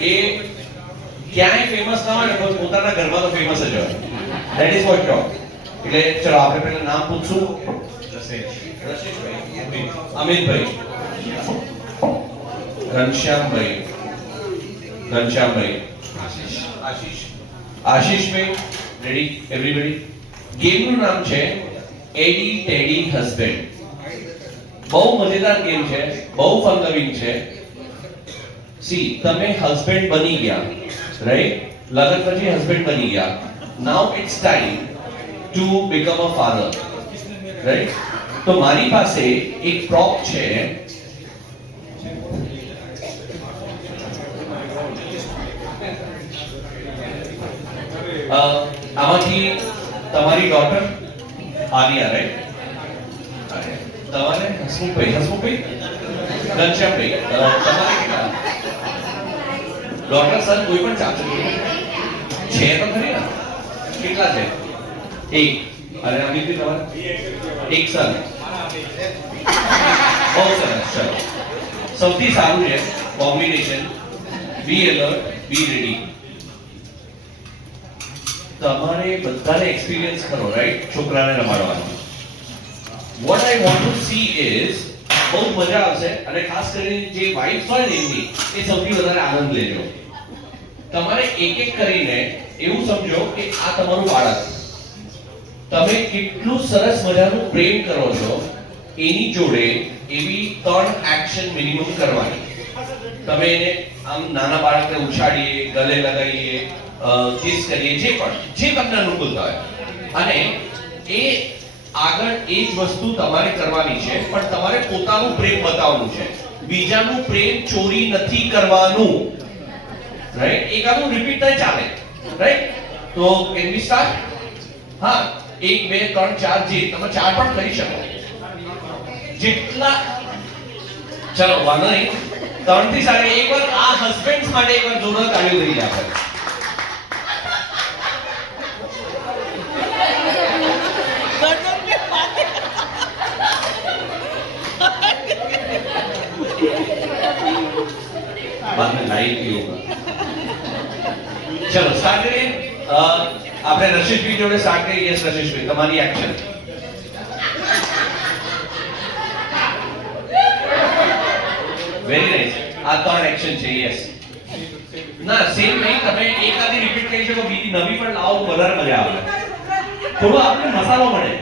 એ ક્યાંય ફેમસ ના હોય ને પણ પોતાના ઘરમાં તો ફેમસ જ હોય. That is what talk. એટલે ચલો આપણે પહેલા નામ પૂછશું. રશેશભાઈ, અમિતભાઈ, ઘનશ્યામભાઈ, આશીષભાઈ. Ready everybody? ગેમનું નામ છે એડી ટેડી હસબન્ડ. બહુ મજેદાર ગેમ છે, બહુ ફન લવિંગ છે. સી, તમે હસબન્ડ બની ગયા, રાઈટ? લગન પછી હસબન્ડ બની ગયા. Now it's time to become a father, right? તો મારી પાસે એક પ્રોપ છે. આમાંથી તમારી ડોટર આલિયા, રાઈટ? તમારે હસમુખભાઈ, ઘનશ્યામભાઈ, તમારે કેટલા ડોટર સર? કોઈ પણ ચાચુ છે તો ખરી ને? કેટલા છે? એક. અને અમિતભાઈ તમારે એક સર. બહુ સરસ. ચલો, સૌથી સારું છે કોમ્બિનેશન. બી એલર્ટ, બી રેડી. તમારે બધાને એક્સપિરિયન્સ કરો, રાઈટ? છોકરાને રમાડવાનો. What I want to see is, બહુ મજા આવશે અને ખાસ કરીને જે વાઇફ હોય ને એમની, એ સૌથી વધારે આનંદ લેજો. તમારે એક એક કરીને એવું સમજો કે આ તમારું બાળક. તમે કેટલું સરસ મજાનું પ્રેમ કરો છો, એની જોડે એવી 3 એક્શન મિનિમમ કરવાની. તમે એને આમ નાના બાળકને ઉછાડીએ, ગલે લગાવીએ, કિસ કરીએ, જે તમને અનુકૂળતા હોય. અને એ આગળ એ જ વસ્તુ તમારે કરવાની છે, પણ તમારે પોતાનું પ્રેમ બતાવવાનું છે. બીજાનું પ્રેમ ચોરી નથી કરવાનું, રાઈટ? એકાદું રિપીટ થાય ચાલે, રાઈટ? તો કેન વી સ્ટાર્ટ? હા, 1 2 3 4, જે તમે 4 પણ કરી શકો જેટલા. ચલો, વાંધો નહીં. 3 થી સારી. એકવાર આ હસબન્ડ્સ માટે એકવાર જોરદાર તાળીઓ દઈ આપો. बाद में लाइव भी होगा. चलो स्टार्ट करिए. આપણે રશેશભાઈ જોડે સ્ટાર્ટ કરીએ. યસ રશેશભાઈ, તમારી એક્શન. Very nice. આ 3 એક્શન છે. યસ. ના, સેમ નહીં. તમે એક આધી રિપીટ કરી શકો, બીજી નવી પણ લાવો તો વધારે મજા આવે. થોડું આપણે મસાલો મળે.